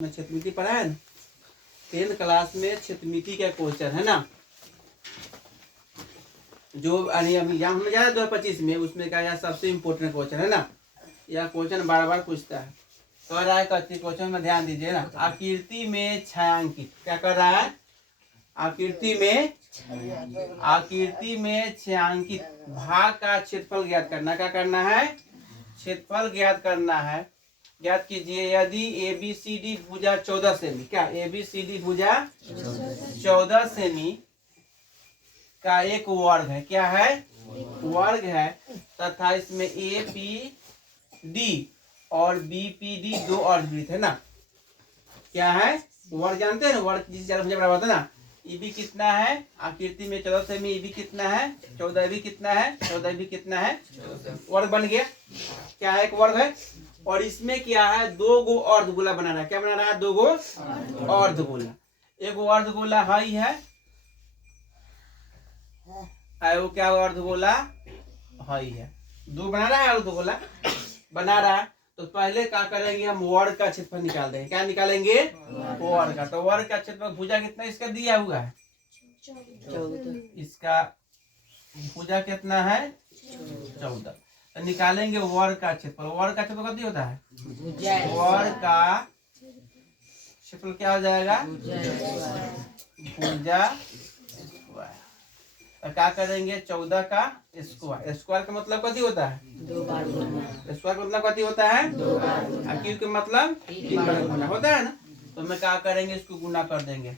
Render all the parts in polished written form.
क्षेत्रमिति पढ़ा है ना, 10th क्लास में क्षेत्रमिति का क्वेश्चन है ना, जो यहाँ हमने जाना 2025 में, उसमें का यह सबसे इम्पोर्टेंट क्वेश्चन है ना। यह क्वेश्चन बार बार पूछता है। कह रहा है कथी क्वेश्चन में ध्यान दीजिए ना, आकृति में छायांकित, क्या कर रहा है, आकृति में छायांकित भाग का क्षेत्रफल ज्ञात करना। क्या करना है, क्षेत्रफल ज्ञात करना है। ज्ञात कीजिए, यदि ABCD भुजा 14 सेमी, क्या ABCD भुजा 14 सेमी का एक वर्ग है, क्या है, वर्ग है, तथा इसमें APD और BPD दो अर्धवृत्त है ना। क्या है, वर्ग जानते हैं ना, वर्ग जिस चार भुजा बराबर होता है ना। EB कितना है, आकृति में 14 सेमी, EB कितना है 14, EB कितना है 14, EB कितना है, वर्ग बन गया। क्या है, एक वर्ग है। और इसमें क्या है, दो गो अर्धगोला बना रहा है। क्या बना रहा है, दो गो अर्धगोला। एक अर्धगोला हाई है, वो क्या अर्धगोला हाई है, दो बना रहा है, अर्धगोला बना रहा है। तो पहले क्या करेंगे, हम वर्ग का क्षेत्रफल निकाल देंगे। क्या निकालेंगे, वर्ग का। तो वर्ग का क्षेत्रफल भुजा कितना इसका दिया हुआ है, 14, इसका भुजा कितना है 14। तो निकालेंगे वर्ग का क्षेत्रफल। वर्ग का क्षेत्रफल कितना होता है, वर्ग का क्षेत्रफल क्या हो जाएगा, भुजा स्क्वायर। तो क्या करेंगे, 14 का स्क्वायर। स्क्वायर का मतलब कथी होता है, स्क्वायर का मतलब कथी होता है, क्यूब का मतलब 3 बार गुना होता है ना। तो मैं क्या करेंगे, इसको गुना कर देंगे।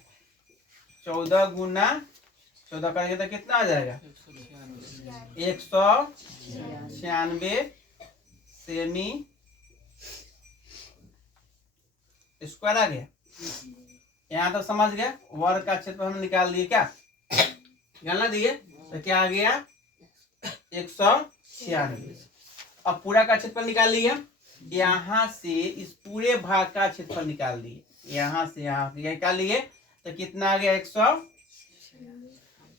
14 गुना 14 करेंगे तो कितना आ जाएगा, 196 सेमी स्क्वायर आ गया। यहाँ तो समझ गया। वर्ग का क्षेत्रफल हम निकाल दिए, क्या निकालना दिए, तो क्या आ गया 196। अब पूरा का क्षेत्रफल निकाल लिया। यहाँ से इस पूरे भाग का क्षेत्रफल निकाल दिए, यहाँ से यहाँ निकाल लिए, तो कितना आ गया 100।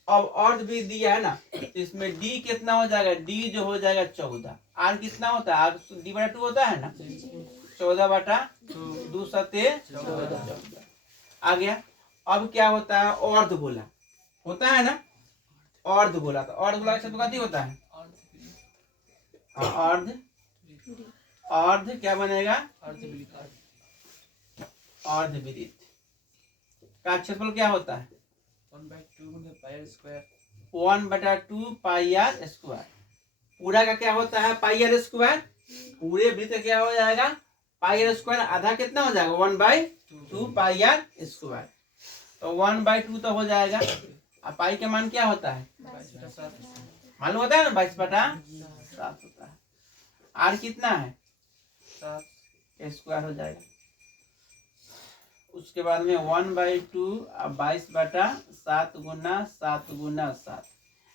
अब अर्ध भी दिया है ना, तो इसमें D कितना हो जाएगा, D जो हो जाएगा 14। R कितना होता है, R D/2 होता है ना, 14/2 सत्ते 14 आ गया। अब क्या होता है, अर्धगोला होता है ना, अर्धगोला। तो अर्धगोला का क्षेत्रफल कितना होता है, अर्ध क्या बनेगा, अर्धवृत्त का क्षेत्रफल क्या होता है, 1/2 पाई आर स्क्वायर। पूरा का क्या होता है, पाई आर स्क्वायर। पूरे वृत्त क्या हो जाएगा, पाई आर स्क्वायर। आधा कितना हो जाएगा, 1/2 पाई आर स्क्वायर। तो 1/2 तो हो जाएगा। अब पाई के मान क्या होता है, मालूम होता है ना, 22/7 होता है। आर कितना है 7 स्क्वायर हो जाएगा। उसके बाद में 1/2 22/7 गुना 7 गुना 7।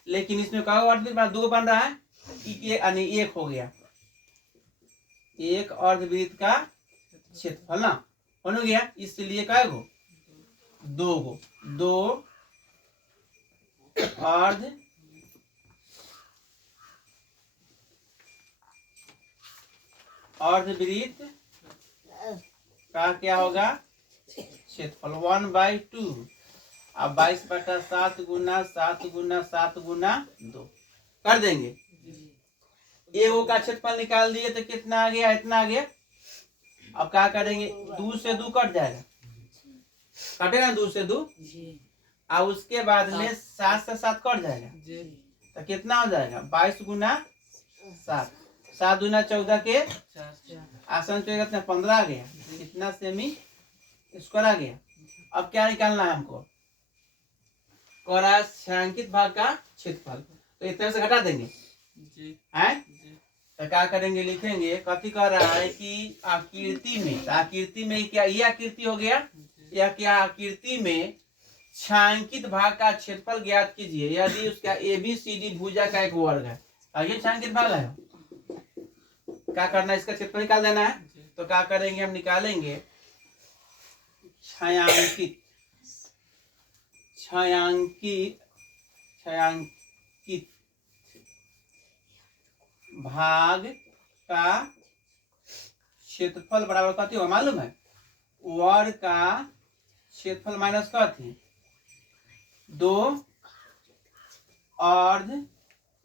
लेकिन इसमें क्या अर्धवृत्त दो बन रहा है, यानी एक हो गया, एक अर्धवृत्त का क्षेत्रफल ना हो गया। इसलिए क्या गो, दो अर्धवृत्त का क्या होगा, क्षेत्रफल 1/2 अब 22/7 गुना 7 गुना 7 गुना 2 कर देंगे। एगो का क्षेत्रफल निकाल दिए तो कितना आ गया, इतना आ गया। अब क्या करेंगे, 2 से 2 कट जाएगा, कटेगा 2 से 2। और उसके बाद में 7 से 7 कट जाएगा, तो कितना हो जाएगा 22 गुना 7, 7 गुना 14 के आसन 15 आ गया। कितना सेमी स्क्वायर आ गया। अब क्या निकालना है हमको, छायांकित भाग का क्षेत्रफल। तो इस तरह से घटा देंगे हैं। तो क्या करेंगे, लिखेंगे कथी कर रहा है कि आकृति में, आकृति में क्या ये आकृति हो गया, या क्या आकृति में छायांकित भाग का क्षेत्रफल ज्ञात कीजिए यदि उसका ABCD भुजा का एक वर्ग है। ये छायांकित भाग है, क्या करना है, इसका क्षेत्रफल निकाल देना है। तो क्या करेंगे, हम निकालेंगे छायांकित भाग का क्षेत्रफल बराबर कथी होगा मालूम है, वर्ग का क्षेत्रफल माइनस का थी 2 अर्ध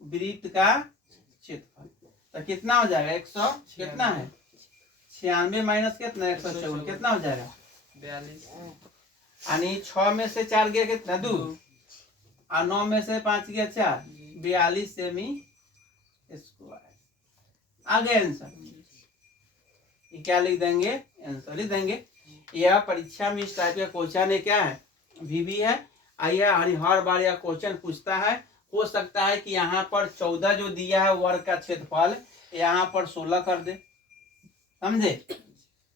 वृत्त का क्षेत्रफल, तो कितना हो जाएगा 100 कितना है 96 माइनस कितना 154 कितना हो जाएगा 42। यानी 6 में से 4 गया कितना 2 और 9 में से 5 गया 4 42 सेमी स्क्वायर। आ गया आंसर। ये क्या लिख देंगे आंसर लिख देंगे। यह परीक्षा में इस टाइप का क्वेश्चन है क्या है भी है। आइए हर बार यह क्वेश्चन पूछता है। हो सकता है कि यहाँ पर 14 जो दिया है वर्ग का क्षेत्रफल यहाँ पर 16 कर दे, समझे,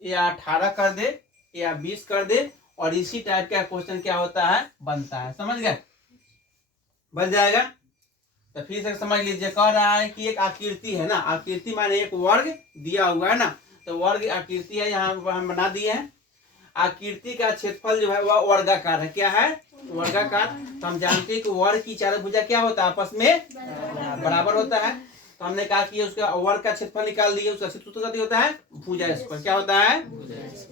या 18 कर दे या 20 कर दे, और इसी टाइप का क्वेश्चन क्या होता है बनता है, समझ गए, बन जाएगा। तो फिर से समझ लीजिए, कह रहा है कि एक आकृति है ना, आकृति माने एक वर्ग दिया हुआ है ना, तो वर्ग आकृति है, यहाँ हम बना दिए हैं। आकृति का क्षेत्रफल जो है वह वर्गाकार है, क्या है वर्गाकार। तो हम जानते हैं कि वर्ग की चारों भुजा क्या होता है आपस में बराबर होता है। तो हमने कहा कि उसका वर्ग का क्षेत्रफल निकाल दिए, उसका सूत्र होता है भुजा स्क्वायर, क्या होता है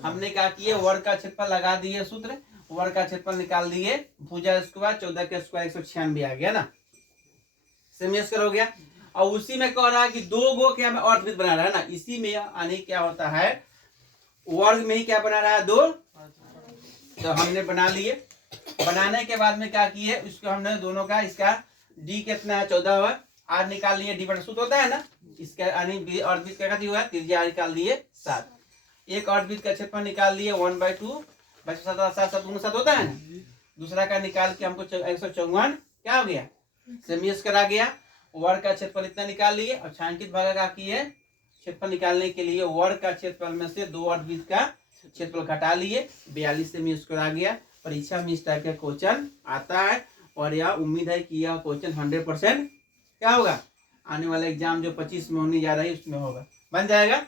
हमने कहा कि ये वर्ग का क्षेत्रफल लगा दिए सूत्र, वर्ग का क्षेत्रफल निकाल दिए भुजा स्क्वायर 14 के स्क्वायर 196 आ गया ना, सेमी स्क्वायर हो गया। और उसी में कह रहा है कि 2 गो क्या अर्धवृत्त बना रहा है ना, इसी में यानी क्या होता है वर्ग में ही क्या बना रहा है 2, तो हमने बना लिए। बनाने के बाद में क्या किए उसको हमने दोनों का इसका डी कितना है 14 हुआ, आर निकाल लिए, डी बटा सूत्र होता है ना, इसका यानी अर्धवृत्त का हुआ त्रिज्या निकाल लिए 7। एक अर्धवृत्त का क्षेत्रफल निकाल लिए 1/2 7 होता है ना। दूसरा का निकाल के हमको 154 क्या हो गया सेमी स्क्वायर आ गया। वर्ग का क्षेत्रफल इतना निकाल लिए और छायांकित भाग का किए क्षेत्रफल निकालने के लिए वर्ग का क्षेत्रफल में से 2 अर्धवृत्त का क्षेत्रफल घटा लिए 42 सेमी स्क्वायर आ गया। परीक्षा में इस टाइप का क्वेश्चन आता है और यह उम्मीद है कि यह क्वेश्चन 100% क्या होगा आने वाला एग्जाम जो 25 में होने जा रहा है उसमें होगा, बन जाएगा।